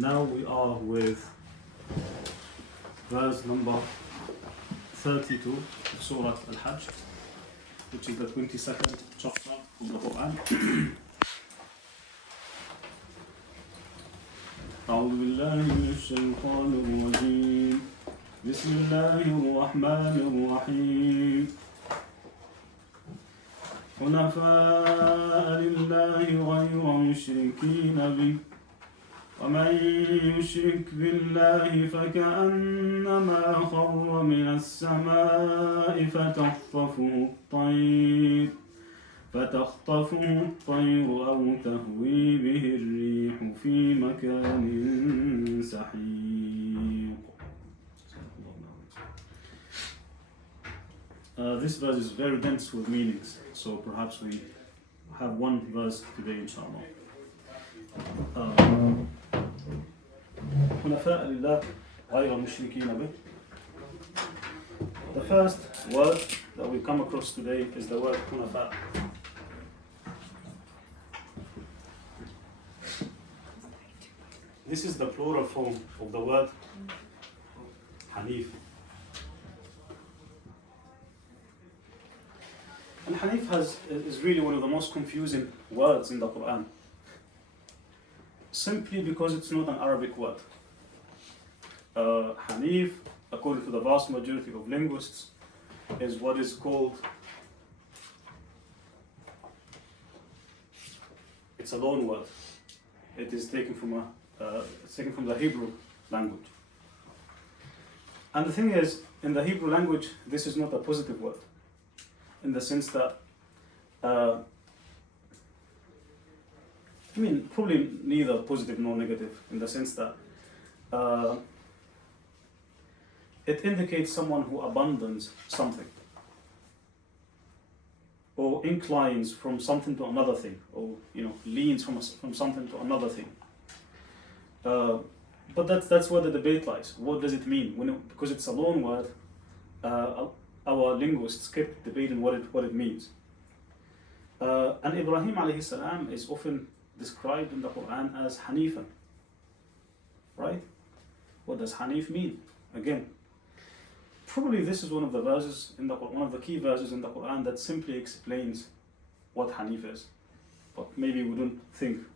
Now we are with verse number 32 of Surat Al Hajj, which is the 22nd chapter of the Quran. أعوذ بالله من الشيطان الرجيم بسم الله الرحمن الرحيم حنفاء لله غير مشركين به ومن يشرك بالله فكأنما خر من السماء فتخطفه الطير أو تهوي به الريح في مكان سحيق. This verse is very dense with meanings, so perhaps we have one verse today, inshallah. حنفاء لله غير مشركين به. The first word that we come across today is the word حنفاء. This is the plural form of the word Hanif. And Hanif is really one of the most confusing words in the Quran, simply because it's not an Arabic word. Hanif, according to the vast majority of linguists, is what is called, it's a loan word. It is taken from the Hebrew language. And the thing is, in the Hebrew language, this is not a positive word, in the sense that, probably neither positive nor negative, in the sense that it indicates someone who abandons something, or inclines from something to another thing, or leans from something to another thing. But that's where the debate lies. What does it mean? Because it's a loan word, our linguists kept debating what it means. And Ibrahim alayhi salam is often described in the Quran as Hanifan. Right? What does Hanif mean? Again, probably this is one of the verses in one of the key verses in the Quran that simply explains what Hanif is. But maybe we don't think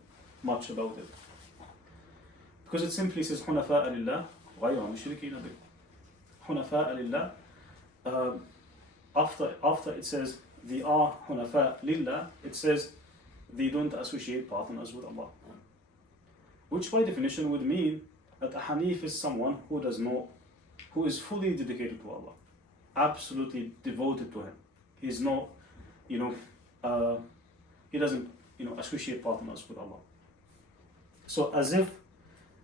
much about it. Because it simply says حنفاء لله غير مشركين به. حنفاء لله. After it says they are حنفاء لله, it says they don't associate partners with Allah. Which by definition would mean that a Hanif is someone who is fully dedicated to Allah, absolutely devoted to Him. He's not, he doesn't, associate partners with Allah. So as if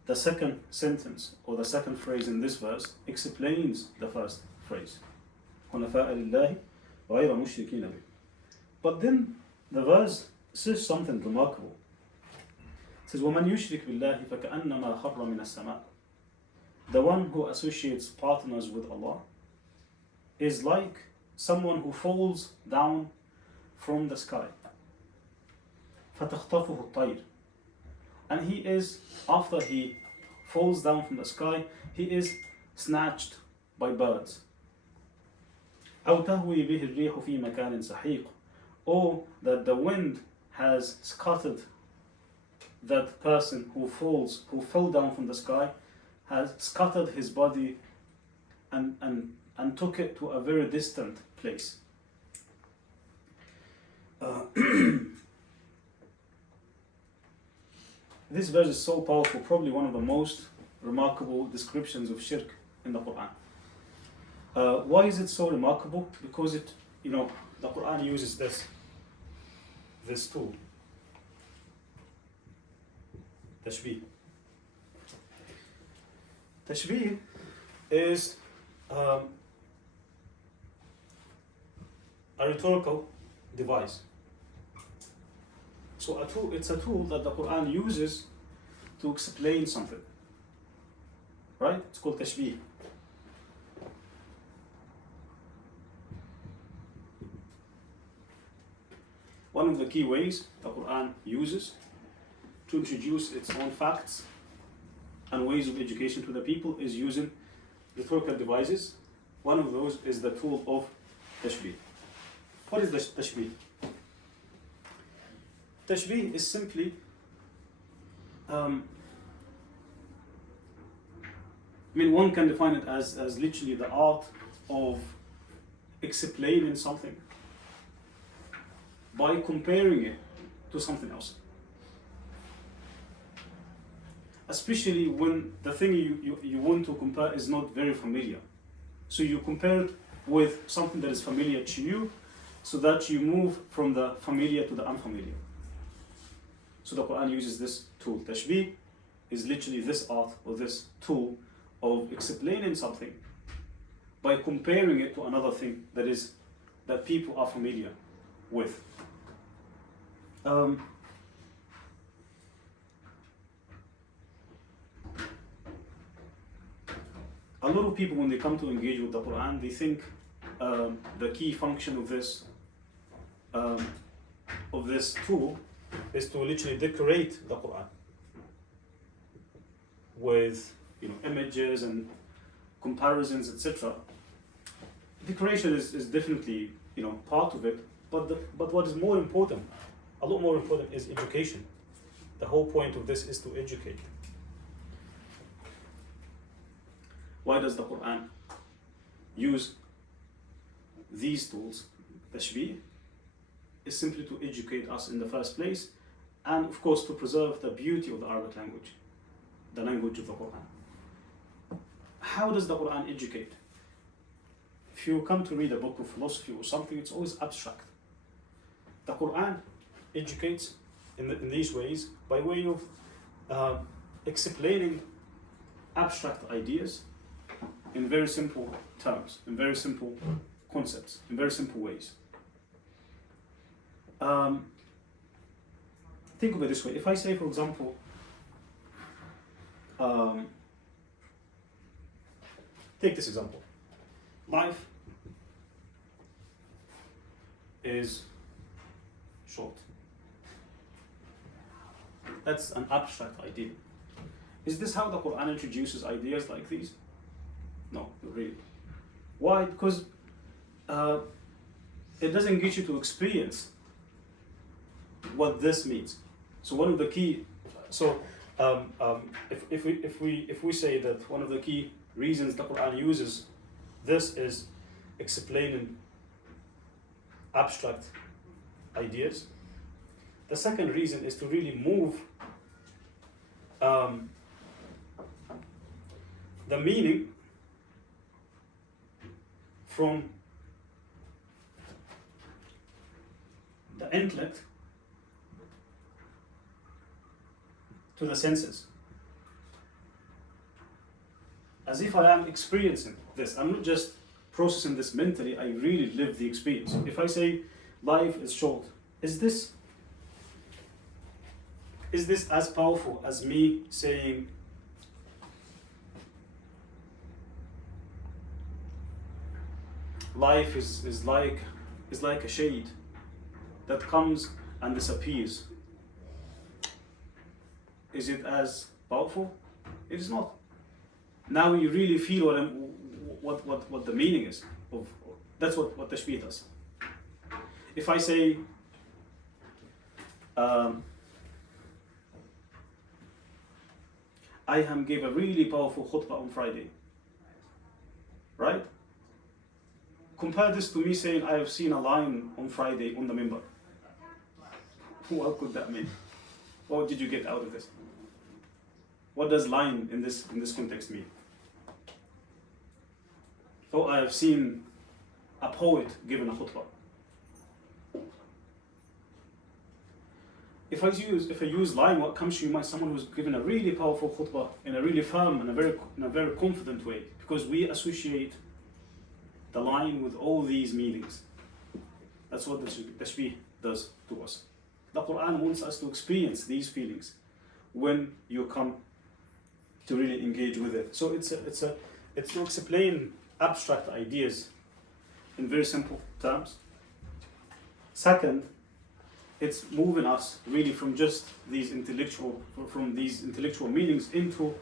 the second sentence or the second phrase in this verse explains the first phrase. حنفاء لله غير مشركين به. But then the verse says something remarkable. It says وَمَنْ يُشْرِكْ بِاللَّهِ فَكَأَنَّمَا خَرَّ مِنَ السَّمَاءِ. The one who associates partners with Allah is like someone who falls down from the sky. فَتَخْطَفُهُ الطَّيْرُ. And he is, after he falls down from the sky, he is snatched by birds. أَوْ تَهْوِي بِهِ الرِّيحُ فِي مَكَانٍ سَحِيقٍ. Or that the wind has scattered that person who fell down from the sky, has scattered his body and took it to a very distant place. This verse is so powerful, probably one of the most remarkable descriptions of Shirk in the Quran. Why is it so remarkable? Because the Quran uses this tool, Tashbih. Tashbih is a rhetorical device. So it's a tool that the Quran uses to explain something. Right? It's called Tashbih. One of the key ways the Quran uses to introduce its own facts and ways of education to the people is using rhetorical devices. One of those is the tool of tashbih. What is the tashbih? Tashbih is simply one can define it as literally the art of explaining something by comparing it to something else. Especially when the thing you want to compare is not very familiar. So you compare it with something that is familiar to you, so that you move from the familiar to the unfamiliar. So the Quran uses this tool. Tashbih is literally this art or this tool of explaining something by comparing it to another thing that people are familiar with. A lot of people, when they come to engage with the Quran, they think the key function of this tool is to literally decorate the Quran with images and comparisons, etc. Decoration is definitely part of it, but what is more important, a lot more important, is education. The whole point of this is to educate. Why does the Quran use these tools? Tashbih is simply to educate us in the first place, and of course to preserve the beauty of the Arabic language, the language of the Quran. How does the Quran educate? If you come to read a book of philosophy or something, it's always abstract. The Quran educates in these ways by way of explaining abstract ideas in very simple terms, in very simple concepts, in very simple ways. Think of it this way. If I say, for example, take this example. Life is short. That's an abstract idea. Is this how the Quran introduces ideas like these? No, not really. Why? Because it doesn't get you to experience what this means. So one of the key, if we say that one of the key reasons the Quran uses this is explaining abstract ideas, the second reason is to really move the meaning from the intellect to the senses. As if I am experiencing this. I'm not just processing this mentally, I really live the experience. If I say life is short, is this as powerful as me saying life is like a shade that comes and disappears? Is it as powerful? It is not. Now you really feel what the meaning is of that's what tashbih does. If I say Ayham gave a really powerful khutbah on Friday, right? Compare this to me saying I have seen a lion on Friday on the minbar. What could that mean? What did you get out of this? What does lion in this context mean? So I have seen a poet given a khutbah. If I use lion, what comes to your mind? Someone who's given a really powerful khutbah in a really firm and a very confident way, because we associate the lion with all these meanings. That's what the tashbih does to us. The Quran wants us to experience these feelings when you come to really engage with it. So it's to explain abstract ideas in very simple terms. Second, it's moving us really from just these intellectual meanings into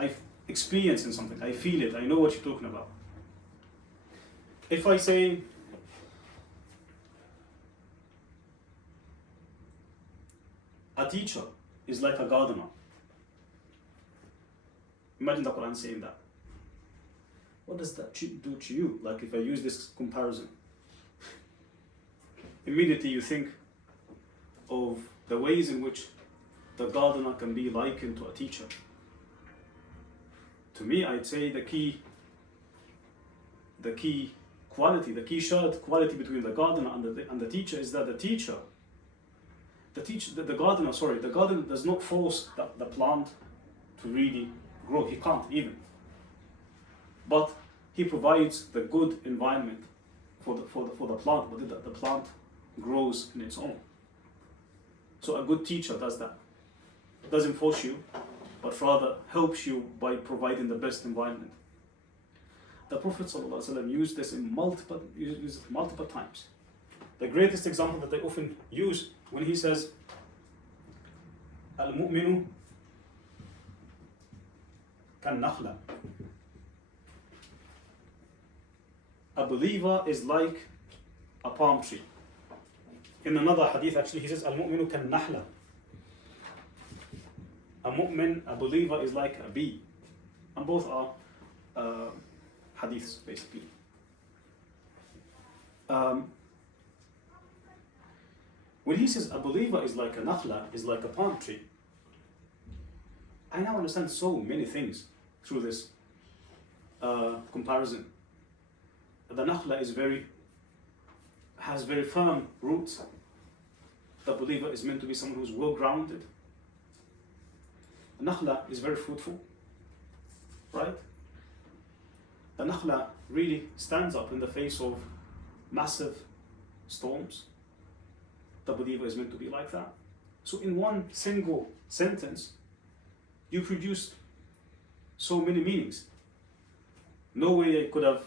I've experienced in something, I feel it, I know what you're talking about. If I say, a teacher is like a gardener. Imagine the Quran saying that. What does that do to you? Like if I use this comparison, immediately you think of the ways in which the gardener can be likened to a teacher. To me, I'd say the key quality, the key shared quality between the gardener and the teacher is that the gardener does not force the plant to really grow. He can't even. But he provides the good environment for the plant, but the plant grows in its own. So a good teacher does that. Doesn't force you, but rather helps you by providing the best environment. The Prophet ﷺ used this multiple times. The greatest example that I often use when he says, Al-mu'minu kan-nakhla. A believer is like a palm tree. In another hadith, actually, he says, Al-mu'minu kan-nahla. A mu'min, a believer, is like a bee. And both are hadiths, basically. When he says a believer is like a nakhla, is like a palm tree, I now understand so many things through this comparison. The nakhla has very firm roots. The believer is meant to be someone who's well grounded. The nakhla is very fruitful, right? The nakhla really stands up in the face of massive storms. The believer is meant to be like that. So in one single sentence, you produced so many meanings. No way I could have,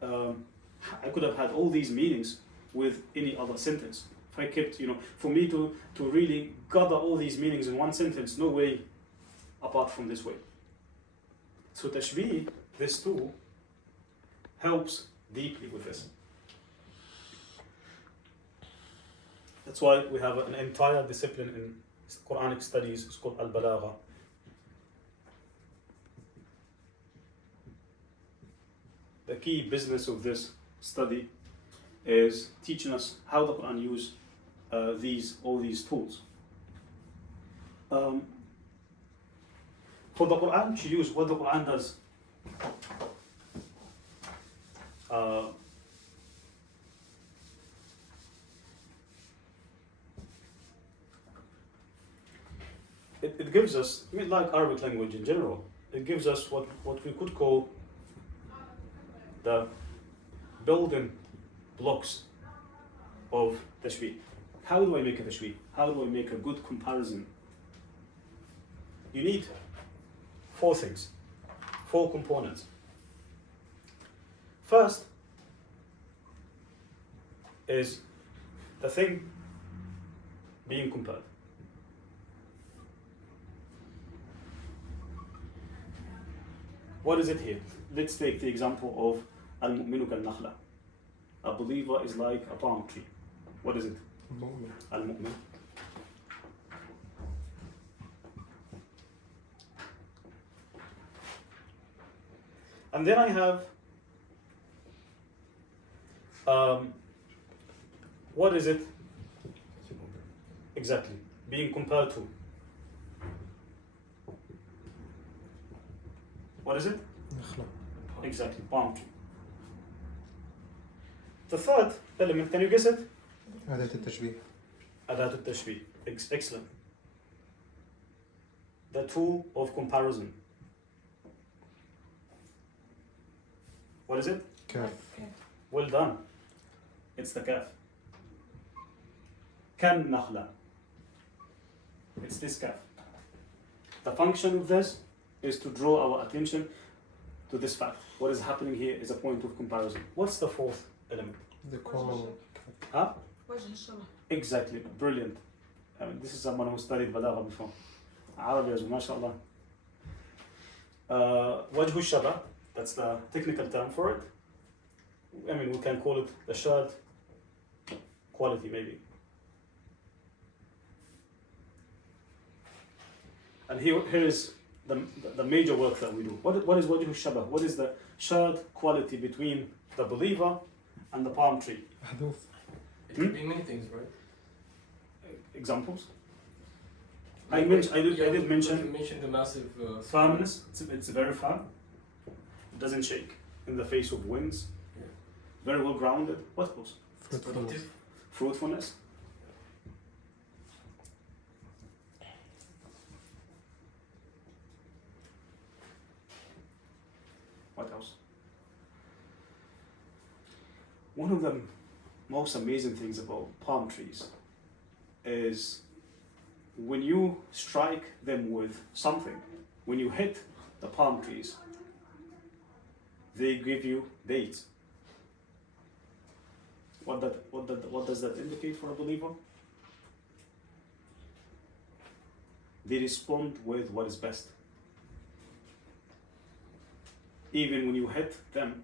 I could have had all these meanings with any other sentence. If I kept, for me to really gather all these meanings in one sentence, no way apart from this way. So tashbih, this tool, helps deeply with this. That's why we have an entire discipline in Quranic studies, it's called Al-Balagha. The key business of this study is teaching us how the Quran uses all these tools. For the Quran to use what the Quran does, it gives us, like Arabic language in general, it gives us what we could call the building blocks of tashbih. How do I make a tashbih? How do I make a good comparison? You need 4 things, 4 components. First is the thing being compared. What is it here? Let's take the example of Al-mu'minu kan-nakhla. A believer is like a palm tree. What is it? Al-mu'min. And then I have what is it exactly being compared to? What is it? Exactly, palm tree. The third element, can you guess it? أداة التشبيه. أداة التشبيه. Excellent. The tool of comparison. What is it? كاف. Well done. It's the kaf. Kan nakhla. It's this kaf. The function of this is to draw our attention to this fact. What is happening here is a point of comparison. What's the fourth element? The call. Huh? Exactly. Brilliant. This is someone who studied Balagha before. Arabi, mashallah. Wajhu Shabah, that's the technical term for it. I mean, we can call it the shad quality, maybe. And here is the major work that we do. What is Wajhu Shabah? What is the shad quality between the believer and the palm tree? محذوف. It could be many things, right? Examples? I did mention You mentioned the massive firmness. It's very firm. It doesn't shake in the face of winds. Yeah. Very well grounded. What else? It's productive. Fruitfulness. What else? One of the most amazing things about palm trees is when you strike them with something, when you hit the palm trees, they give you dates. What does that indicate for a believer? They respond with what is best. Even when you hit them,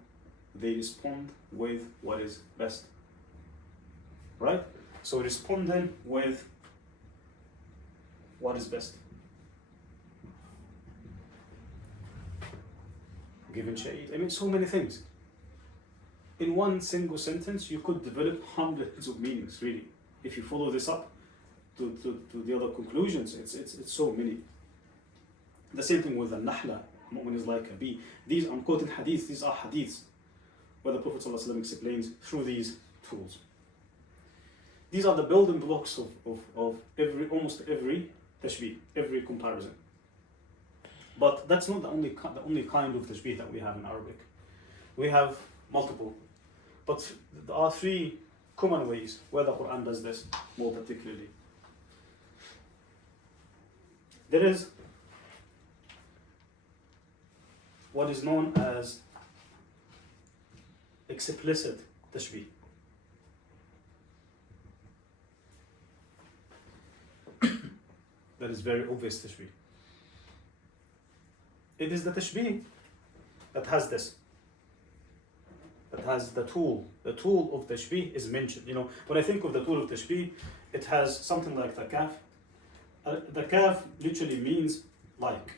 they respond with what is best. Right? So responding with what is best. Given shade. I mean, so many things. In one single sentence, you could develop hundreds of meanings, really. If you follow this up to the other conclusions, it's so many. The same thing with the nahla. Mu'min is like a bee. These, I'm quoting hadith, these are hadiths where the Prophet ﷺ explains through these tools. These are the building blocks of almost every tashbih, every comparison. But that's not the only kind of tashbih that we have in Arabic. We have multiple. But there are three common ways where the Quran does this more particularly. There is what is known as explicit tashbih. That is very obvious tashbih. It is the tashbih that has this, that has the tool. The tool of tashbih is mentioned. You know, when I think of the tool of tashbih, it has something like the kaf. The kaf literally means like.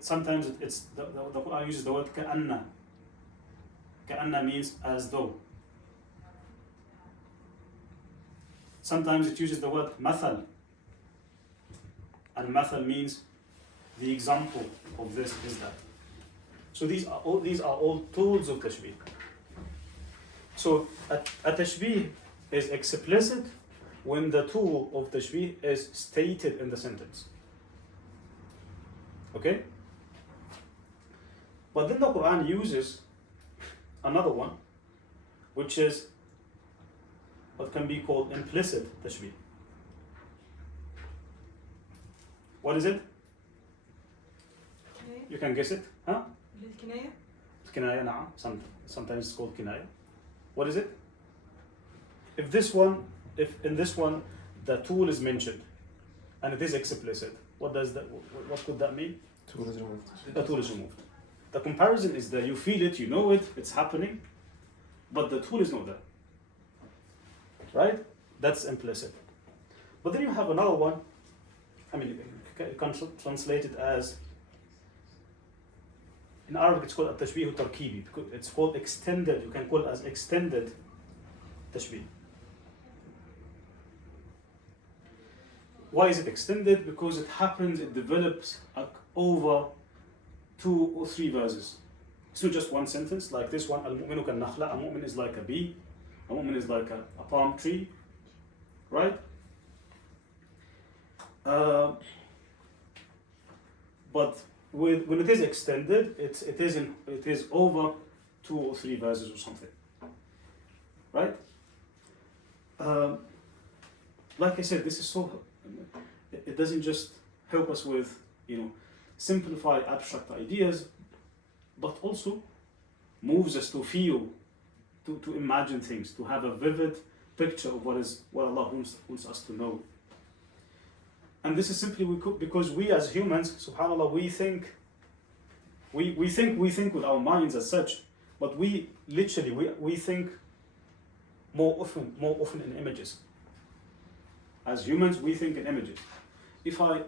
Sometimes it's the Quran uses the word ka'anna. Ka'anna means as though. Sometimes it uses the word mathal. And mathal means the example of this is that. So these are all tools of tashbih. So a tashbih is explicit when the tool of tashbih is stated in the sentence. Okay? But then the Quran uses another one, which is what can be called implicit tashbih. What is it? You can guess it, huh? للكناية. Kinaya, نعم. Sometimes it's called kinaya. What is it? If in this one the tool is mentioned and it is explicit, what could that mean? Tool is removed. The tool is removed. The comparison is that you feel it, you know it, it's happening, but the tool is not there. Right? That's implicit. But then you have another one, I mean, you can translate it as, in Arabic it's called at-tashbih tarkibi. It's called extended, you can call it as extended tashbih. Why is it extended? Because it happens, it develops over 2 or 3 verses. It's not just one sentence, like this one, al-mu'minu kan-nakhla, a mu'min is like a bee, a mu'min is like a palm tree, right? But when it is extended, it is over 2 or 3 verses or something, right? Like I said, this is so. It doesn't just help us with, simplify abstract ideas, but also moves us to feel, to imagine things, to have a vivid picture of what Allah wants us to know. And this is simply because we as humans, subhanAllah, we think with our minds as such, but we literally we think more often in images. As humans, we think in images. If I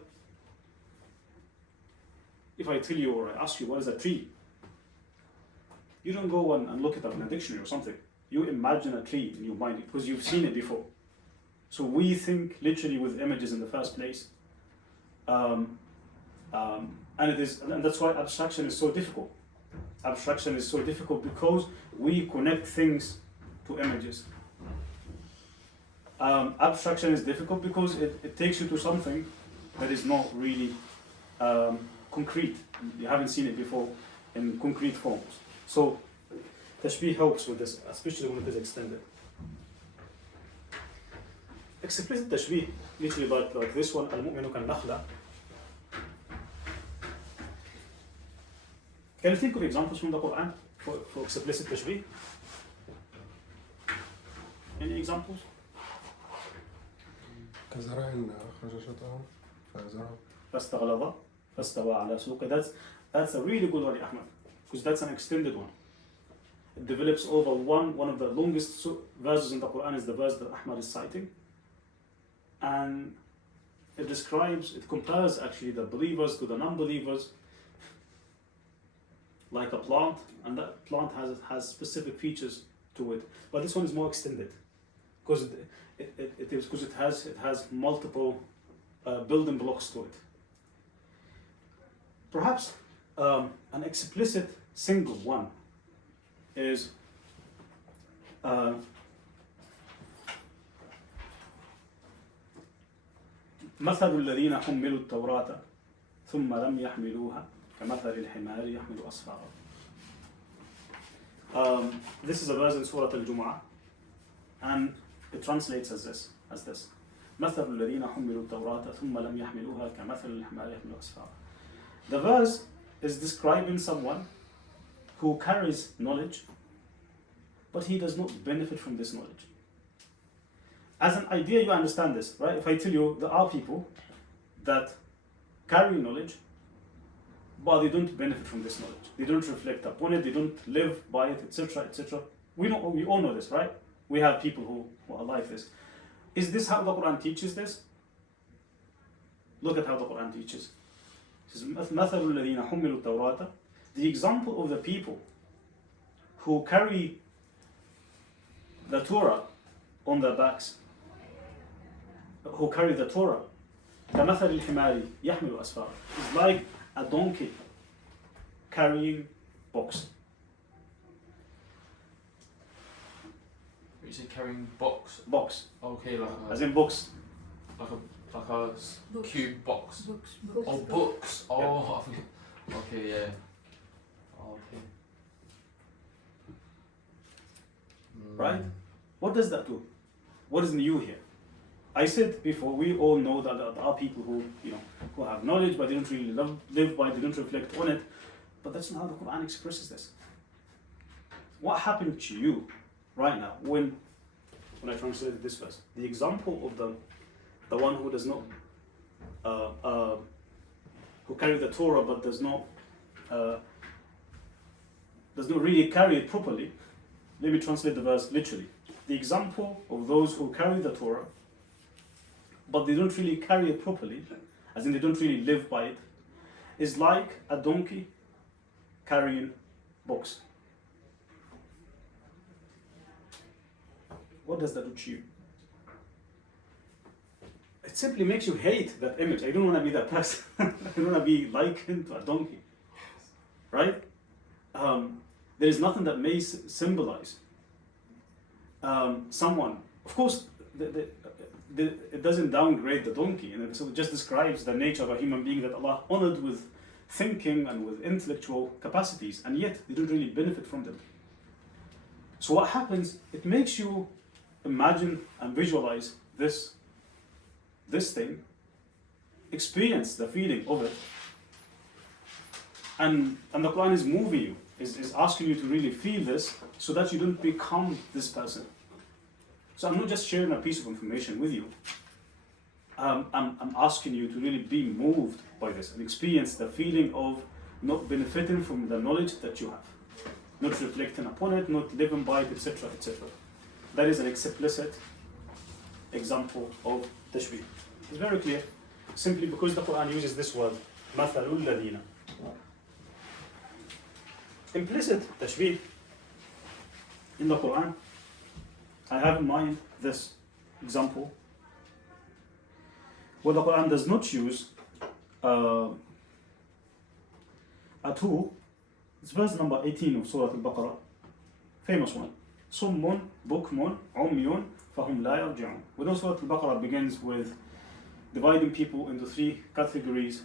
tell you or I ask you what is a tree, you don't go and look it up in a dictionary or something. You imagine a tree in your mind because you've seen it before. So we think literally with images in the first place, and that's why abstraction is so difficult. Abstraction is so difficult because we connect things to images. Abstraction is difficult because it takes you to something that is not really concrete. You haven't seen it before in concrete forms. So tashbih helps with this, especially when it is extended. Explicit tashbih, literally like this one, al-mu'minu kan-nakhla. Can you think of examples from the Quran for explicit tashbih? Any examples? كزرع أخرج شطأه فأزرعه. فاستغلظ فاستوى على سوقه. That's a really good one, Ahmad, because that's an extended one. It develops over one of the longest verses in the Quran is the verse that Ahmad is citing. And it compares actually the believers to the non-believers like a plant, and that plant has specific features to it. But this one is more extended because it has multiple building blocks to it. Perhaps an explicit single one is مثل الذين حملوا التوراة ثم لم يحملوها كمثل الحمار يحمل أسفارا. This is a verse in Surat Al Hajj, and it translates as this. مثل الذين حملوا التوراة ثم لم يحملوها كمثل الحمار يحمل أسفارا. The verse is describing someone who carries knowledge, but he does not benefit from this knowledge. As an idea, you understand this, right? If I tell you there are people that carry knowledge, but they don't benefit from this knowledge. They don't reflect upon it, they don't live by it, etc., etc. We all know this, right? We have people who are like this. Is this how the Quran teaches this? Look at how the Quran teaches. It says, مَثَلُ الَّذِينَ حُمِّلُوا التَّوْرَاةَ. The example of the people who carry the Torah on their backs, who carry the Torah, كَمَثَلِ الْحِمَارِ يَحْمِلُ أَسْفَارًا. It's like a donkey carrying books. You say carrying box? Box. Okay, like a, As in books. like a cube box. Books. Oh, books. Oh, yeah. Okay, yeah. Oh, okay. Right? What does that do? What is new here? I said before, we all know that there are people who have knowledge, but they don't really live by it, they don't reflect on it. But that's not how the Quran expresses this. What happened to you right now when I translated this verse? The example of the one who does not who carry the Torah but does not really carry it properly. Let me translate the verse literally. The example of those who carry the Torah but they don't really carry it properly, as in they don't really live by it, is like a donkey carrying books. What does that do to you? It simply makes you hate that image. I don't want to be that person. I don't want to be likened to a donkey. Right? There is nothing that may symbolize someone. Of course, it doesn't downgrade the donkey, and so it just describes the nature of a human being that Allah honored with thinking and with intellectual capacities, and yet they don't really benefit from them. So what happens? It makes you imagine and visualize this thing, experience the feeling of it, and the Quran is moving you, is asking you to really feel this, so that you don't become this person. So I'm not just sharing a piece of information with you. I'm asking you to really be moved by this and experience the feeling of not benefiting from the knowledge that you have, not reflecting upon it, not living by it, etc., etc. That is an explicit example of tashbih. It's very clear, simply because the Quran uses this word, مَثَلُ الَّذِينَ. Implicit tashbih in the Quran, I have in mind this example where the Quran does not use a tool. It's verse number 18 of Surat Al-Baqarah, famous one. Summun, bukmun, umyun, fahum la yarji'un. We know Surat Al-Baqarah begins with dividing people into three categories.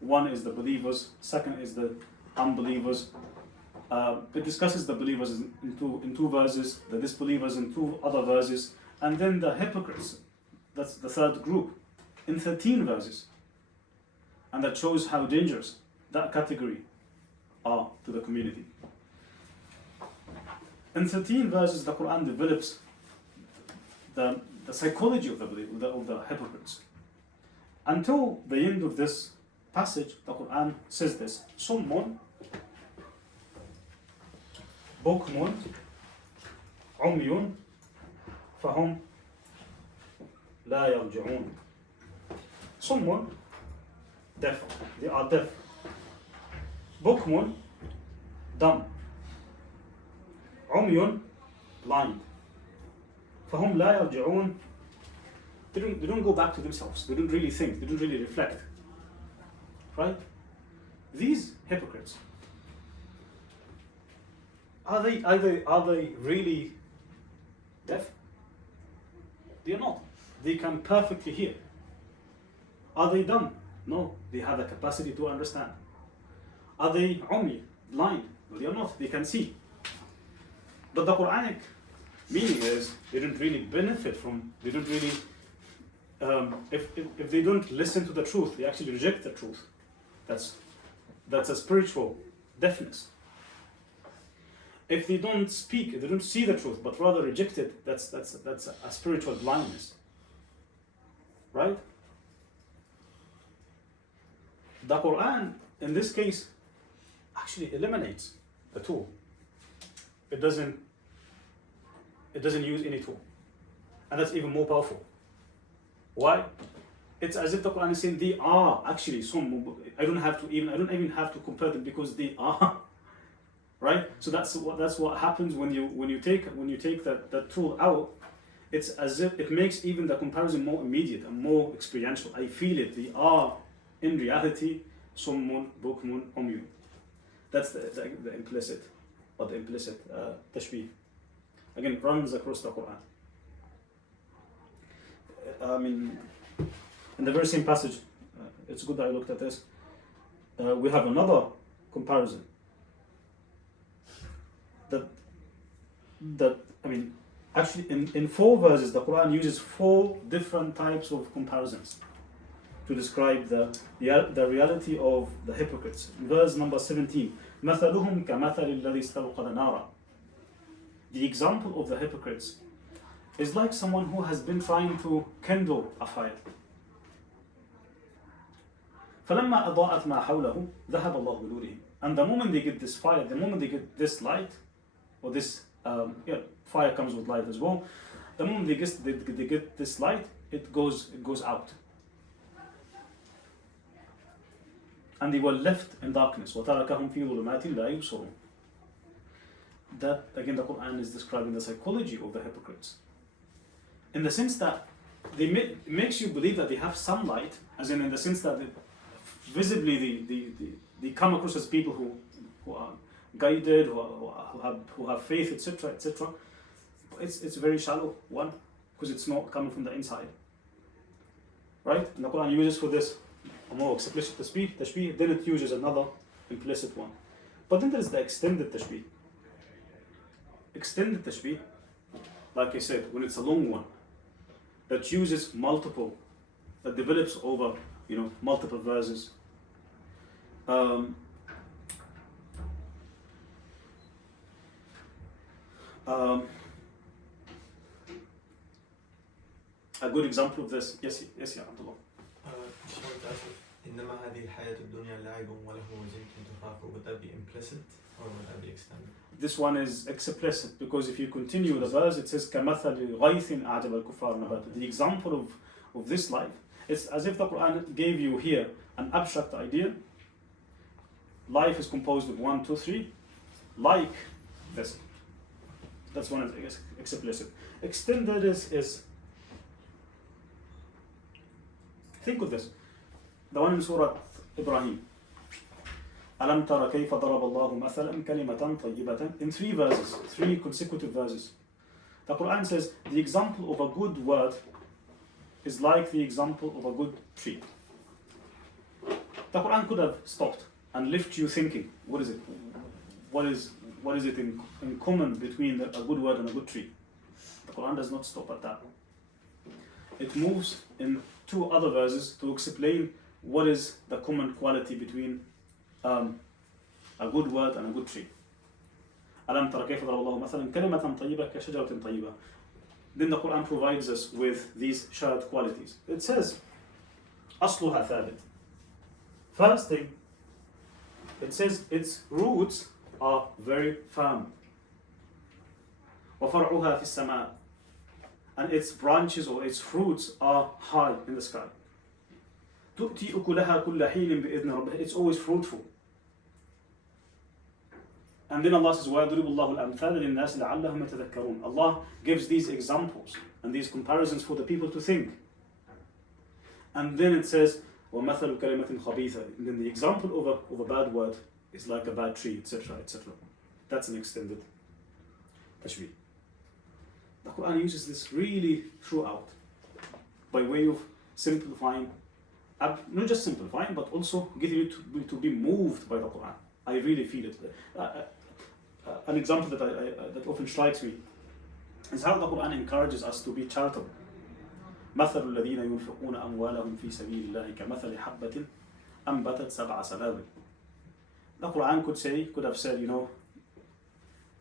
One is the believers, second is the unbelievers. It discusses the believers in two verses, the disbelievers in two other verses, and then the hypocrites, that's the third group, in 13 verses. And that shows how dangerous that category are to the community. In 13 verses, the Quran develops the psychology of the hypocrites. Until the end of this passage, the Quran says this: Summun, bukmun, umyun, fahum la yarji'un. Summun, deaf, they are deaf. Bukmun, dumb. Umyun, blind. Fahum la yarji'un. They don't go back to themselves. They don't really think. They don't really reflect. Right? These hypocrites, are they really deaf? They are not. They can perfectly hear. Are they dumb? No. They have the capacity to understand. Are they blind? No, they are not. They can see. But the Quranic meaning is they don't really benefit from. They don't really. If they don't listen to the truth, they actually reject the truth. That's a spiritual deafness. If they don't speak, if they don't see the truth, but rather reject it, that's a spiritual blindness. Right? The Quran, in this case, actually eliminates the tool. It doesn't use any tool. And that's even more powerful. Why? It's as if the Quran is saying they are actually some. I don't even have to compare them because they are. Right? So that's what happens when you take that tool out. It's as if it makes even the comparison more immediate and more experiential. I feel it. They are in reality summun, bukmun, umyun. That's the implicit tashbih. Again, runs across the Quran. I mean, in the very same passage, it's good that I looked at this. We have another comparison. That I mean, actually, in 4 verses, the Quran uses 4 different types of comparisons to describe the reality of the hypocrites. In verse number 17, مثلهم كمثل الذي استوقد نارا. The example of the hypocrites is like someone who has been trying to kindle a fire. فلما أضاءت ما حوله ذهب الله بنورهم. And the moment they get this fire, the moment they get this light, or this fire comes with light as well. The moment they get this light, it goes out, and they were left in darkness. وَتَرَكَهُمْ فِي ظُلُمَاتٍ لَا يُبْصِرُونَ. That again, the Quran is describing the psychology of the hypocrites, in the sense that it makes you believe that they have some light, as in the sense that visibly they come across as people who are guided, who have faith, etc., etc. It's a very shallow one, because it's not coming from the inside. Right? And the Quran uses for this a more explicit tashbih, then it uses another implicit one. But then there's the extended tashbih. Extended tashbih, like I said, when it's a long one, that uses multiple, that develops over multiple verses. A good example of this, yes, yeah, Abdullah. Just wanted to ask if إنما هذه الحياة الدنيا لعب ولهو وزينة تفاخر, would that be implicit or would that be extended? This one is explicit because if you continue the verse, it says كَمَثَلِ غَيْثٍ أَعْجَبَ الْكُفَّارَ نَبَاتُهُ. The example of this life, it's as if the Quran gave you here an abstract idea. Life is composed of 1, 2, 3, like this. That's one is explicit. Extended is think of this. The one in Surah Ibrahim. أَلَمْ تَرَ كَيْفَ ضَرَبَ اللَّهُ مَثَلًا كَلِمَةً طَيِّبَةً. In 3 verses, 3 consecutive verses. The Quran says the example of a good word is like the example of a good tree. The Quran could have stopped and left you thinking, what is it? What is it in common between a good word and a good tree? The Quran does not stop at that. It moves in 2 other verses to explain what is the common quality between a good word and a good tree. أَلَمْ تَرَ كَيْفَ ضَرَبَ اللَّهُ مَثَلًا كَلِمَةً طَيِّبَةً كَشَجَرَةٍ طَيِّبَةٍ. Then the Quran provides us with these shared qualities. It says, أَصْلُهَا ثَابِتٌ. First thing, it says its roots are very firm. وَفَرْعُهَا فِي السَّمَاءِ. And its branches or its fruits are high in the sky. تُؤْتِي أُكُلَهَا كُلَّ حِينٍ بِإِذْنِ رَبِّهَا. It's always fruitful. And then Allah says, وَيَضْرِبُ اللَّهُ الْأَمْثَالَ لِلنَّاسِ لَعَلَّهُمْ يَتَذَكَّرُونَ. Allah gives these examples and these comparisons for the people to think. And then it says, وَمَثَلُ كَلِمَةٍ خَبِيثَةٍ. And then the example of a bad word is like a bad tree, etc., etc. That's an extended tashbih. The Quran uses this really throughout by way of simplifying, not just simplifying, but also getting you to be moved by the Quran. I really feel it. An example that often strikes me is how the Quran encourages us to be charitable. مثل الذين ينفقون أموالهم في سبيل الله كمثل حبة أنبتت 7 سنابل. The Quran could have said,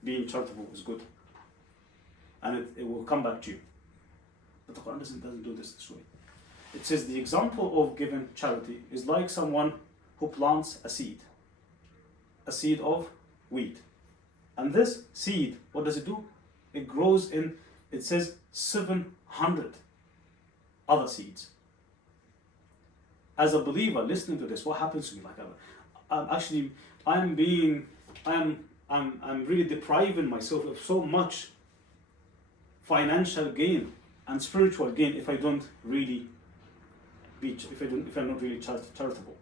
being charitable is good, and it will come back to you. But the Quran doesn't do this way. It says the example of giving charity is like someone who plants a seed of wheat. And this seed, what does it do? It grows in, it says, 700 other seeds. As a believer listening to this, what happens to me? I'm really depriving myself of so much financial gain and spiritual gain if I'm not really charitable.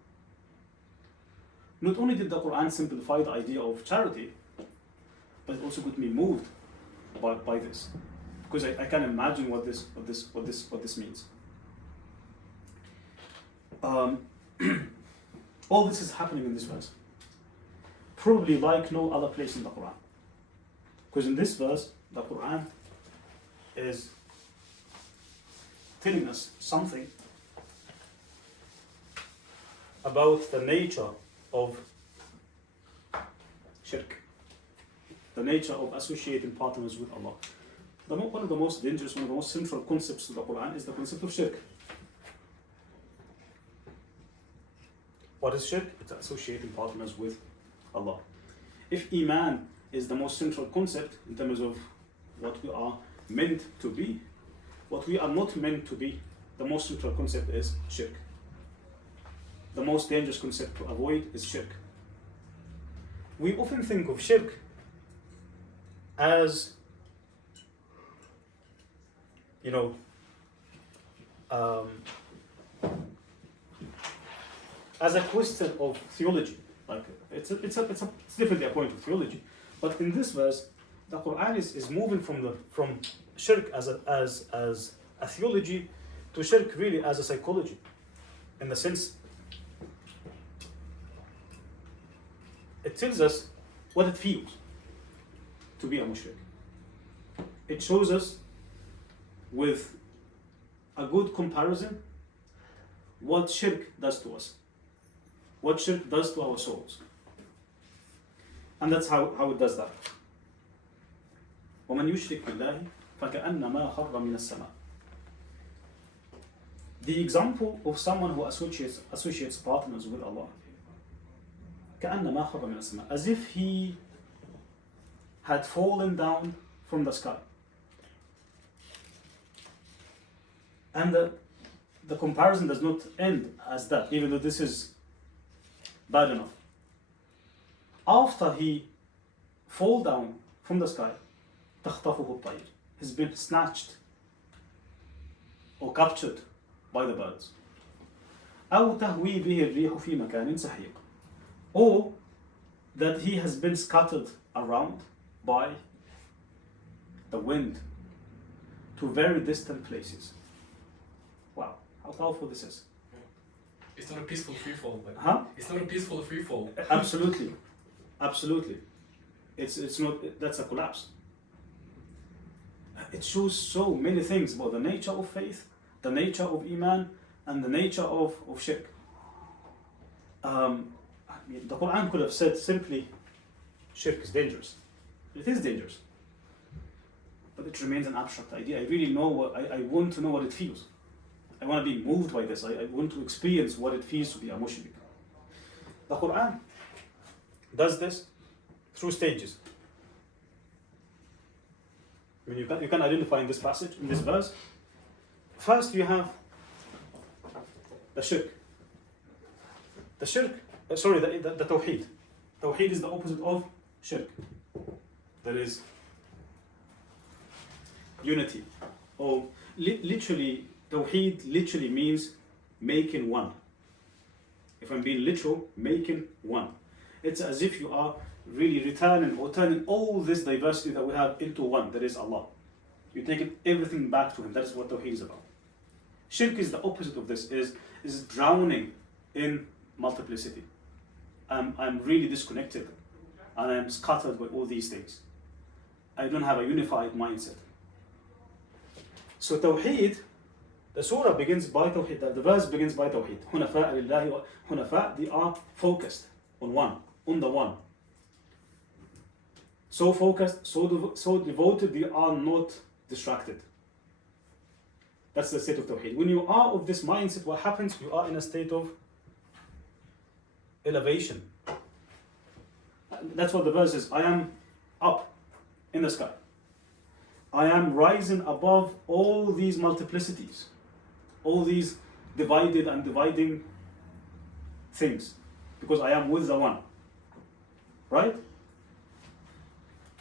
Not only did the Quran simplify the idea of charity, but it also got me moved by this, because I can imagine what this means. All this is happening in this verse, probably like no other place in the Quran, because in this verse the Quran is telling us something about the nature of shirk, the nature of associating partners with Allah. One of the most dangerous, one of the most central concepts of the Quran is the concept of shirk. What is shirk? It's associating partners with Allah. If Iman is the most central concept in terms of what we are meant to be, what we are not meant to be, the most central concept is shirk. The most dangerous concept to avoid is shirk. We often think of shirk as, as a question of theology. Like it's definitely a point of theology. But in this verse, the Quran is moving from shirk as a theology to shirk really as a psychology, in the sense it tells us what it feels to be a mushrik. It shows us with a good comparison what shirk does to us, what shirk does to our souls. And that's how it does that. وَمَنْ يُشْرِكْ بِاللَّهِ فَكَأَنَّمَا خَرَّ مِنَ السَّمَاءِ. The example of someone who associates partners with Allah, كأنما خر من السماء, as if he had fallen down from the sky. And the comparison does not end as that, even though this is bad enough. After he fall down from the sky, تخطفه الطير, he's been snatched or captured by the birds. أو تهوي به الريح في مكان سحيق, or that he has been scattered around by the wind to very distant places. Wow, how powerful this is. It's not a peaceful free fall. Like, Huh? It's not a peaceful free fall. Absolutely, absolutely. It's not, that's a collapse. It shows so many things about the nature of faith, the nature of Iman, and the nature of Shirk. The Quran could have said simply, Shirk is dangerous. It is dangerous. But it remains an abstract idea. I really know I want to know what it feels. I want to be moved by this. I want to experience what it feels to be a mushrik. The Quran does this through stages. I mean, you can identify in this passage, in this verse. First, you have the shirk. The shirk, the tawheed. Tawheed is the opposite of shirk. That is unity. Or literally, tawheed literally means making one. If I'm being literal, making one. It's as if you are really returning or turning all this diversity that we have into one, that is Allah. You're taking everything back to Him. That is what tawheed is about. Shirk is the opposite of this, is drowning in multiplicity. I'm really disconnected and I'm scattered by all these things. I don't have a unified mindset. So tawheed, the surah begins by tawheed, the verse begins by tawheed. Hunafa lillahi wa hunafa, they are focused on one, on the one. So focused, so devoted, they are not distracted. That's the state of tawheed. When you are of this mindset, what happens? You are in a state of elevation. That's what the verse is. I am up in the sky. I am rising above all these multiplicities, all these divided and dividing things, because I am with the one. Right?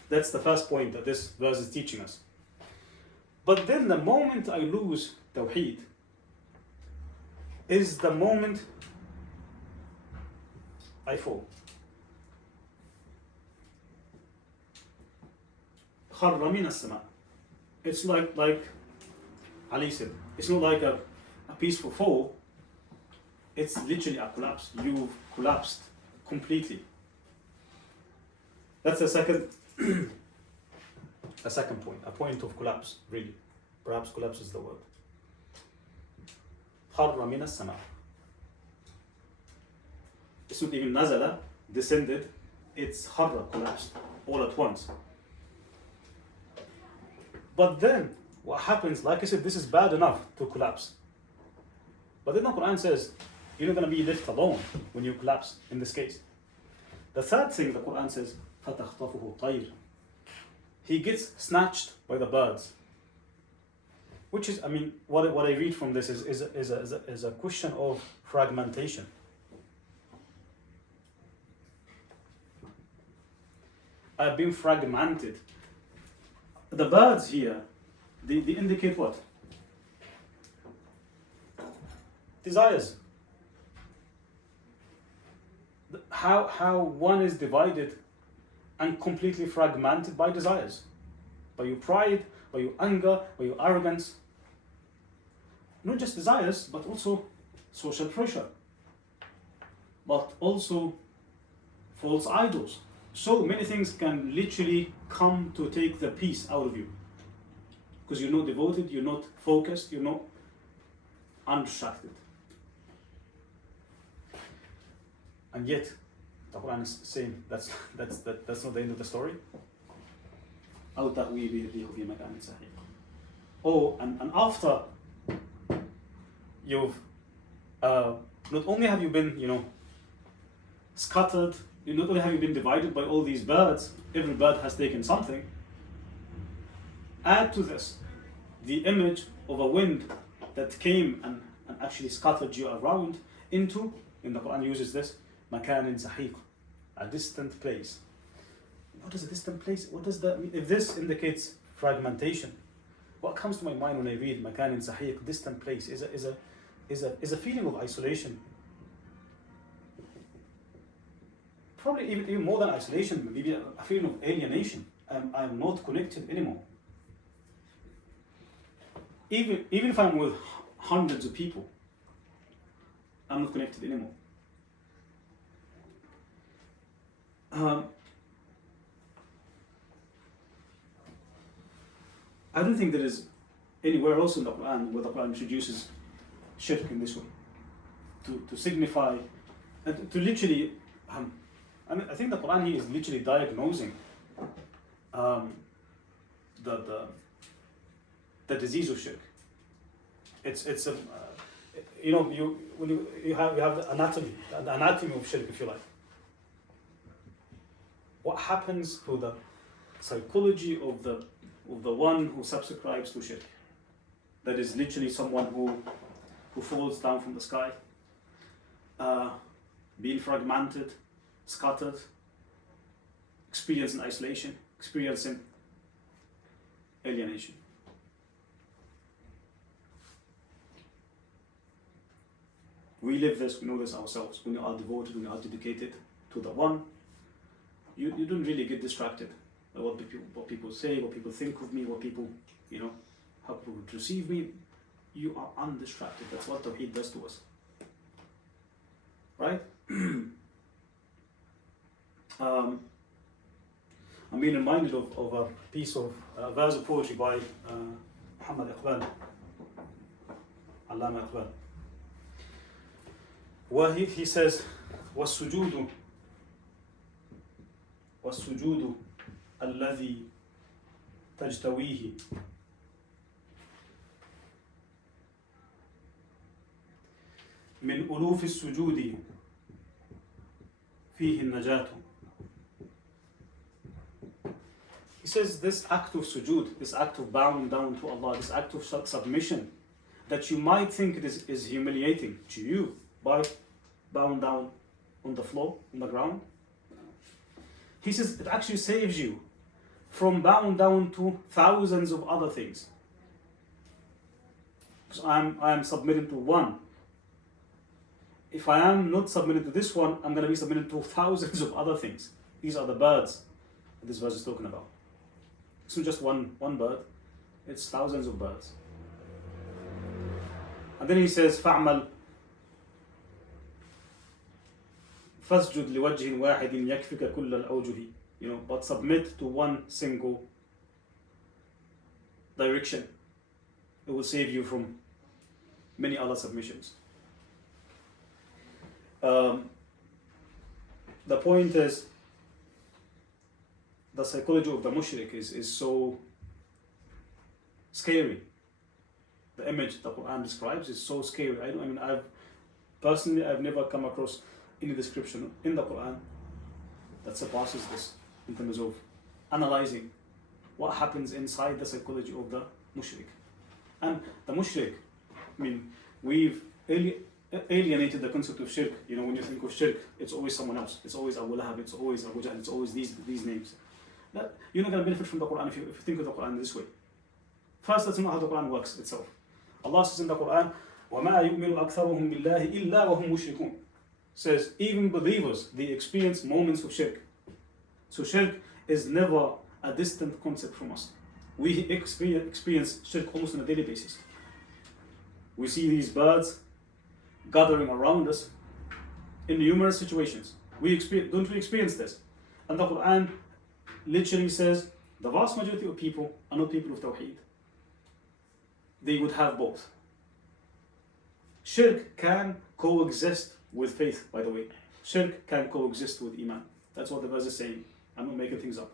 That's the first point that this verse is teaching us. But then the moment I lose tawheed is the moment I fall. خر من السماء. It's like Ali said, it's not like a peaceful fall, it's literally a collapse. You've collapsed completely. That's the second point, a point of collapse, really. Perhaps collapse is the word. خر من السماء. It's not even nazala, descended, it's kharra, collapsed, all at once. But then, what happens, like I said, this is bad enough to collapse. But then the Quran says, you're not going to be left alone when you collapse, in this case. The third thing the Quran says, فَتَخْطَفُهُ طَيْرٌ. He gets snatched by the birds. Which is, I mean, what I read from this is a question of fragmentation. I've been fragmented. The birds here, they indicate what? Desires. How one is divided and completely fragmented by desires. By your pride, by your anger, by your arrogance. Not just desires, but also social pressure. But also false idols. So many things can literally come to take the peace out of you. Because you're not devoted, you're not focused, you're not undistracted. And yet, the Quran is saying that's not the end of the story. Oh, and after you've not only have you been, scattered, not only have you been divided by all these birds, every bird has taken something. Add to this the image of a wind that came and actually scattered you around into, in the Quran uses this, مكان سحيق, a distant place. What is a distant place? What does that mean? If this indicates fragmentation, what comes to my mind when I read مكان سحيق, distant place, is a feeling of isolation. Probably even more than isolation, maybe a feeling of alienation. I'm not connected anymore. Even if I'm with hundreds of people, I'm not connected anymore. I don't think there is anywhere else in the Quran where the Quran introduces shirk in this way, to signify and to literally. I think the Quran here is literally diagnosing the disease of shirk. It's a you have the anatomy of shirk, if you like. What happens to the psychology of the one who subscribes to shirk? That is literally someone who falls down from the sky, being fragmented, scattered, experiencing isolation, experiencing alienation. We live this, we know this ourselves. When you are devoted, when you are dedicated to the one, you don't really get distracted by what people say, what people think of me, what people, how people receive me. You are undistracted. That's what Tawheed does to us. Right? I'm being reminded of a piece of verse of poetry by Muhammad Iqbal, Allama Iqbal, where he says, وَالسُّجُودُ الَّذِي تَجْتَوِيهِ مِنْ أُلُوفِ السُّجُودِ فِيهِ النَّجَاةُ. He says this act of sujood, this act of bowing down to Allah, this act of submission, that you might think it is humiliating to you by bowing down on the floor, on the ground. He says it actually saves you from bowing down to thousands of other things. So I am submitting to one. If I am not submitting to this one, I'm going to be submitting to thousands of other things. These are the birds that this verse is talking about. It's not just one bird, it's thousands of birds. And then he says, فَعْمَلْ فَاسْجُدْ لِوَجْهٍ وَاحِدٍ يَكْفِكَ كُلَّ الْأَوْجُهِ. But submit to one single direction. It will save you from many other submissions. The point is, the psychology of the mushrik is so scary. The image the Quran describes is so scary. I've never come across any description in the Quran that surpasses this in terms of analyzing what happens inside the psychology of the mushrik. And the mushrik, we've alienated the concept of shirk. When you think of shirk, it's always someone else. It's always Abu Lahab, it's always Abu Jahl, it's always these names. You're not going to benefit from the Quran if you think of the Quran this way. First, that's not how the Quran works itself. Allah says in the Quran, وَمَا يُؤْمِنُ أَكْثَرُهُم بِاللَّهِ إِلَّا وَهُمْ مُشْرِكُونَ. Says, even believers, they experience moments of shirk. So shirk is never a distant concept from us. We experience shirk almost on a daily basis. We see these birds gathering around us in numerous situations. Don't we experience this? And the Quran literally says the vast majority of people are not people of Tawheed. They would have both. Shirk can coexist with faith, by the way. Shirk can coexist with Iman. That's what the verse is saying. I'm not making things up.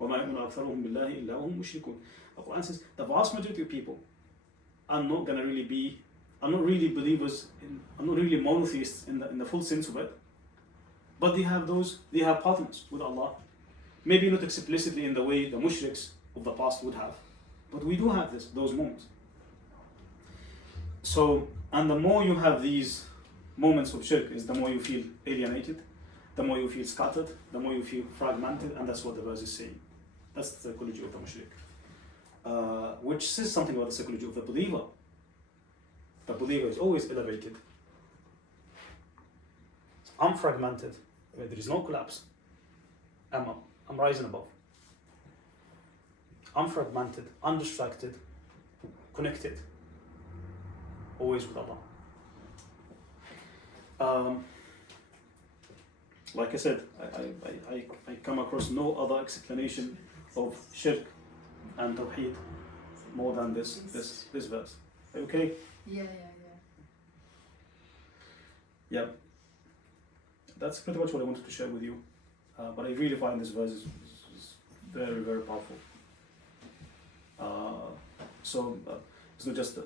وَمَا يُؤْمِنُ أَكْثَرُهُم بِاللَّهِ إِلَّا وَهُمْ مُشْرِكُونَ. The Quran says the vast majority of people are not going to really be are not really believers, are not really monotheists in the full sense of it, but they have partners with Allah. Maybe not explicitly in the way the mushriks of the past would have, but we do have those moments. So, and the more you have these moments of shirk, is the more you feel alienated, the more you feel scattered, the more you feel fragmented, and that's what the verse is saying. That's the psychology of the mushrik, which says something about the psychology of the believer. The believer is always elevated. I'm fragmented. There is no collapse. I'm rising above. Unfragmented, undistracted, connected, always with Allah. Like I said, I come across no other explanation of shirk and tawheed more than this verse. Okay? Yeah. Yeah. That's pretty much what I wanted to share with you. But I really find this verse is very, very powerful. It's not just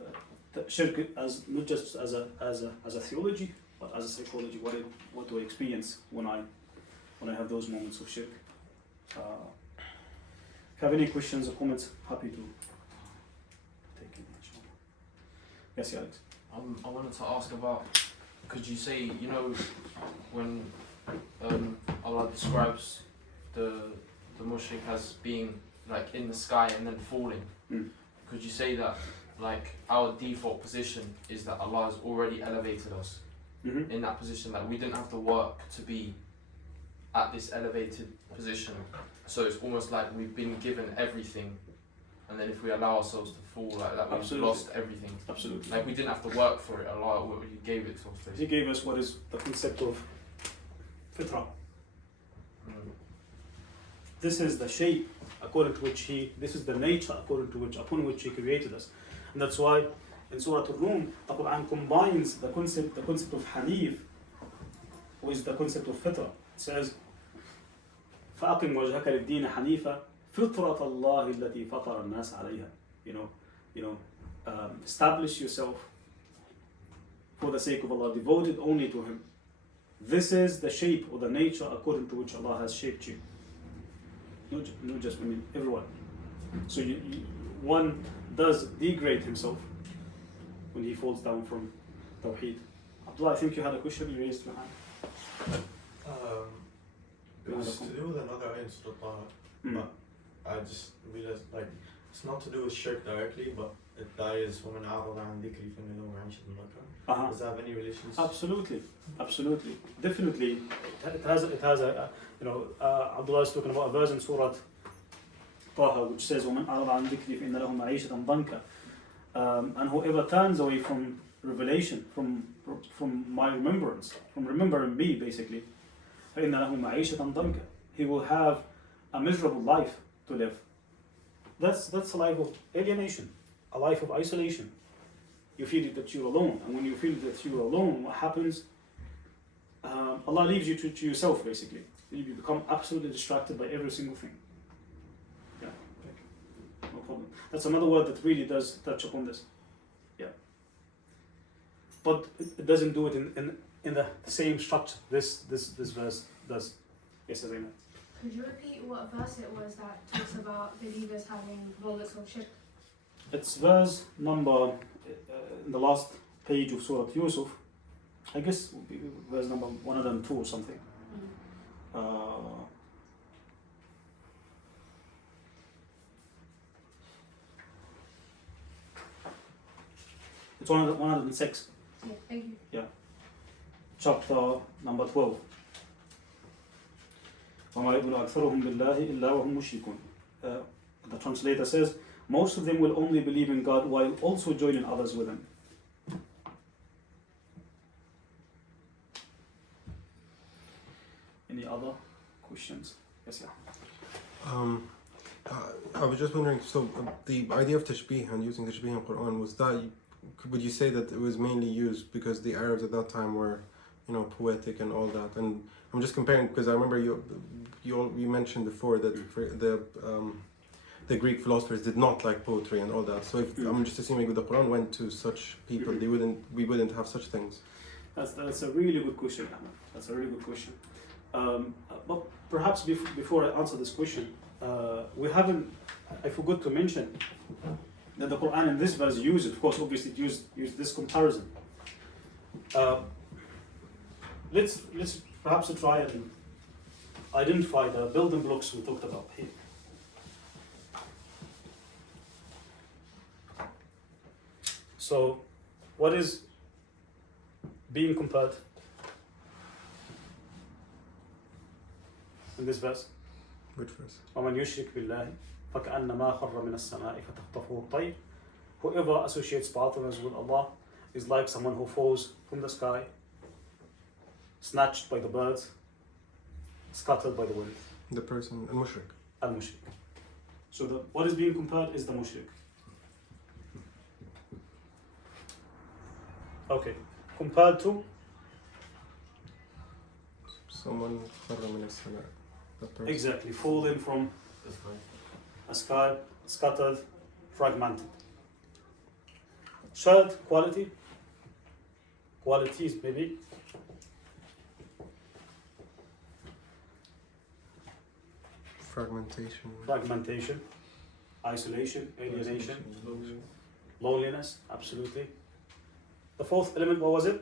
the shirk not just as a theology, but as a psychology. What do I experience when I have those moments of shirk? If you have any questions or comments, happy to take it. Yes, Alex. I wanted to ask about, could you say, when Allah describes the mushrik as being like in the sky and then falling, could you say that like our default position is that Allah has already elevated us in that position, that we didn't have to work to be at this elevated position, so it's almost like we've been given everything, and then if we allow ourselves to fall like that, we've lost everything. Absolutely. Like we didn't have to work for it. Allah, He gave it to us. He gave us what is the concept of fitrah. This is the shape according to which this is the nature upon which He created us. And that's why in Surat Al-Rum, the Quran combines the concept of Hanif with the concept of fitrah. It says, فَأَقِمْ وَجْهَكَ لِلدِّينِ حَنِيفًا فِطْرَةَ اللَّهِ الَّتِي فَطَرَ النَّاسَ عَلَيْهَا. Establish yourself for the sake of Allah, devoted only to Him. This is the shape or the nature according to which Allah has shaped you. Not just everyone. So one does degrade himself when he falls down from Tawheed. Abdullah, I think you had a question, you raised your hand. It was to do with another ayah in Surat Al Hajj, but I just realized it's not to do with shirk directly, but the ayah is وَمَنْ أَعْرَضَ عَنْ ذِكْرِي فَإِنَّ لَهُ مَعِيشَةً ضَنكًا. Does that have any relations? Absolutely, definitely. It has a Abdullah is talking about a verse in Surah Taha which says وَمَنْ أَعْرَضَ عَنْ ذِكْرِي فَإِنَّ لَهُ مَعِيشَةً ضَنكًا. And whoever turns away from revelation, from my remembrance, from remembering me basically, فَإِنَّ لَهُ مَعِيشَةً ضَنكًا. He will have a miserable life to live. That's a life of alienation, a life of isolation. You feel that you're alone, and when you feel that you're alone, what happens? Allah leaves you to yourself basically. You become absolutely distracted by every single thing. Yeah, no problem. That's another word that really does touch upon this. Yeah, but it doesn't do it in the same structure this verse does. Yes, Azina. Could you repeat what verse it was that talks about believers having moments of shirk? It's verse number in the last page of Surah Yusuf. I guess it would be verse number 102 or something. It's 106. Yeah, thank you. Yeah. Chapter number 12. وَمَا يُؤْمِنُ أَكْثَرُهُمْ بِاللَّهِ إِلَّا وَهُمْ مُشْرِكُونَ. The translator says, most of them will only believe in God while also joining others with Him. Any other questions? Yes, yeah. I was just wondering, so the idea of tashbih and using tashbih in Quran, would you say that it was mainly used because the Arabs at that time were, poetic and all that? And I'm just comparing because I remember you mentioned before that the Greek philosophers did not like poetry and all that. So if I'm just assuming if the Quran went to such people, we wouldn't have such things. That's a really good question, Ahmed. That's a really good question. But perhaps before I answer this question, I forgot to mention that the Quran in this verse uses, of course, obviously it used this comparison. Let's perhaps try and identify the building blocks we talked about here. So, what is being compared in this verse? Which verse? وَمَنْ يُشْرِكْ بِاللَّهِ فَكَأَنَّمَا خَرَّ مِنَ السَّمَاءِ فَتَخْطَفُهُ الطَّيْرُ. Whoever associates partners with Allah is like someone who falls from the sky, snatched by the birds, scattered by the wind. The person, al-mushrik. Al-mushrik. So what is being compared is the mushrik. Okay. Compared to? Someone kharra min as-sama'. That person. Exactly. Fallen from a sky, scattered, fragmented. Shad, quality. Qualities, maybe. Fragmentation, isolation, alienation, loneliness, absolutely. The fourth element, what was it?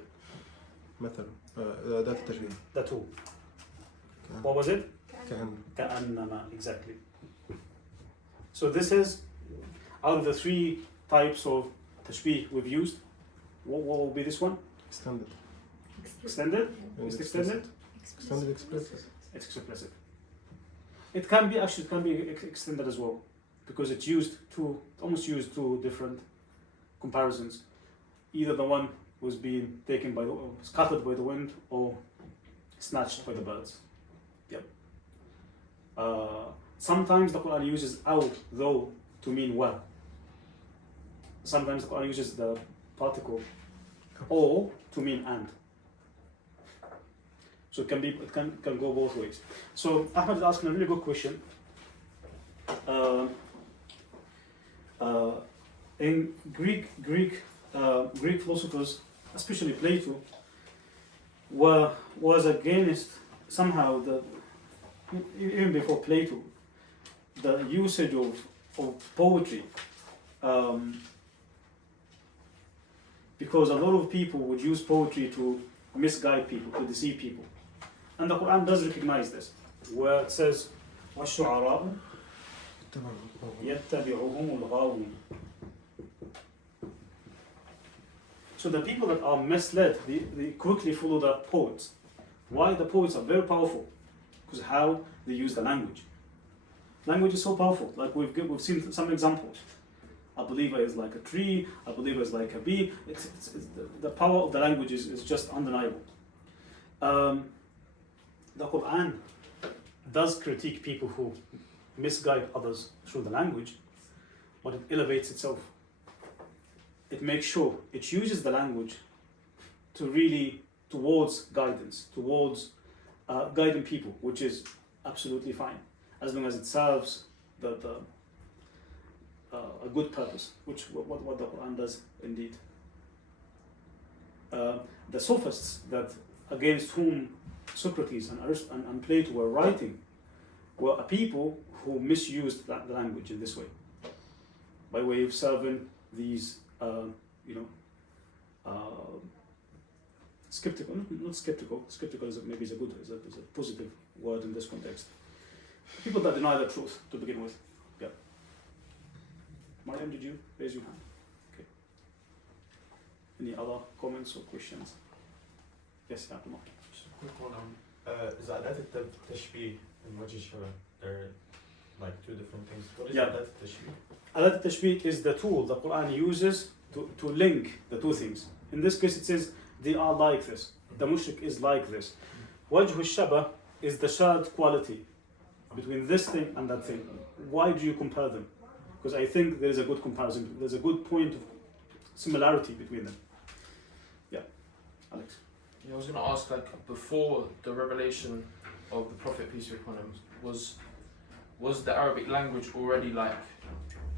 مثلا أداة التشبيه. The two. What was it? كأن. كأنما, exactly. So this is, out of the three types of tashbih we've used, what will be this one? Extended. Extended? And Is it extended? Extended explicit. It's explicit. It can be extended as well, because it's almost used two different comparisons. Either the one was being taken by scattered by the wind or snatched by the birds. Yep. Sometimes the Quran uses aw, though, to mean well. Sometimes the Quran uses the particle or to mean and. So it can go both ways. So Ahmed is asking a really good question. In Greek philosophers, especially Plato, was against somehow even before Plato, the usage of poetry, because a lot of people would use poetry to misguide people, to deceive people. And the Quran does recognize this, where it says, وَالشُّعَرَاءُ يَتَّبِعُهُمُ الْغَاوُونَ. So the people that are misled, they quickly follow the poets. Why? The poets are very powerful, because how they use the language. Language is so powerful. Like we've seen some examples. A believer is like a tree, a believer is like a bee. The power of the language is just undeniable. The Quran does critique people who misguide others through the language, but it elevates itself. It makes sure it uses the language towards guidance, towards guiding people, which is absolutely fine, as long as it serves a good purpose, which what the Quran does indeed. The sophists against whom Socrates and Plato were writing were a people who misused the language in this way, by way of serving these, skeptical, not skeptical. Skeptical is a positive word in this context. People that deny the truth to begin with. Yeah. Mariam, did you raise your hand? Okay. Any other comments or questions? Yes, Abdullah. Just a quick one on is أداة التشبيه and وجه الشبه. They're like two different things. What is أداة التشبيه? أداة التشبيه is the tool the Quran uses to link the two things. In this case, it says they are like this. The mushrik is like this. وجه الشبه is the shared quality between this thing and that thing. Why do you compare them? Because I think there is a good comparison. There's a good point of similarity between them. Yeah, Alex. Yeah, I was going to ask, like, before the revelation of the Prophet, peace be upon him, was was the Arabic language already like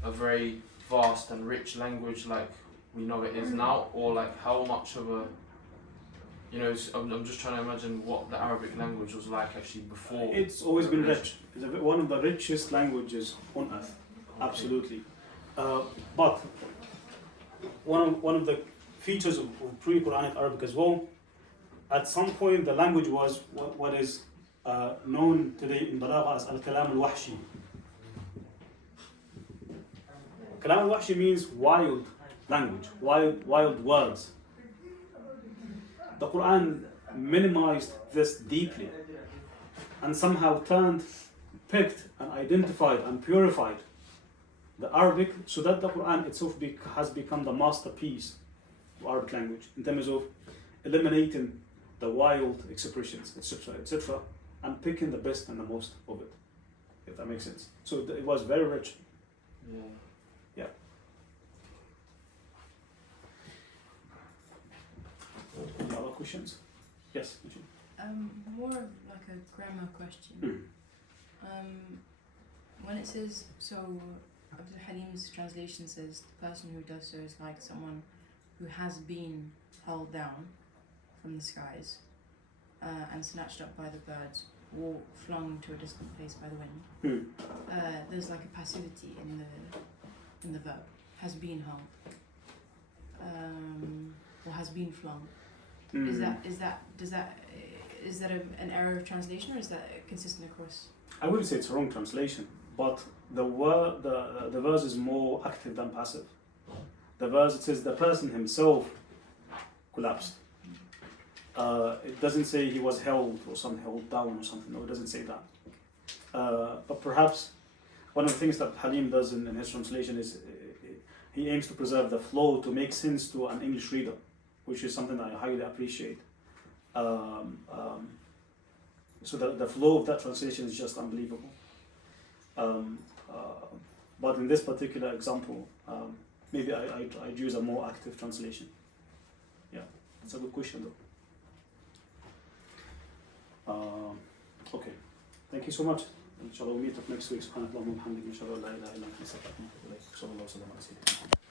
a very vast and rich language like we know it is now, or like how much of a, you know, I'm just trying to imagine what the Arabic language was like actually before. It's always been rich. It's one of the richest languages on earth, absolutely. But one of the features of pre-Quranic Arabic as well, at some point the language was what is known today in Balagha as al-kalam al-wahshi. Kalam al-wahshi means wild language, wild words. The Quran minimized this deeply and somehow picked and identified and purified the Arabic so that the Quran itself has become the masterpiece of Arabic language in terms of eliminating the wild expressions, etc., and picking the best and the most of it, if that makes sense. So it was very rich. Yeah. Any other questions? Yes. More of like a grammar question. When it says, so Abdul Halim's translation says the person who does so is like someone who has been held down from the skies and snatched up by the birds or flung to a distant place by the wind. There's like a passivity in the verb, has been held or has been flung. Is that an error of translation, or is that consistent across? I wouldn't say it's a wrong translation, but the verse is more active than passive. The verse, it says the person himself collapsed. It doesn't say he was held down or something. No, it doesn't say that. But perhaps one of the things that Halim does in his translation is he aims to preserve the flow to make sense to an English reader, which is something that I highly appreciate. So the flow of that translation is just unbelievable. But in this particular example, maybe I'd use a more active translation. Yeah, it's a good question though. Okay, thank you so much. Inshallah we'll meet up next week. سبحانك اللهم وبحمدك نشهد أن لا إله إلا أنت نستغفرك ونتوب إليك. صلى الله وسلم على سيدنا محمد.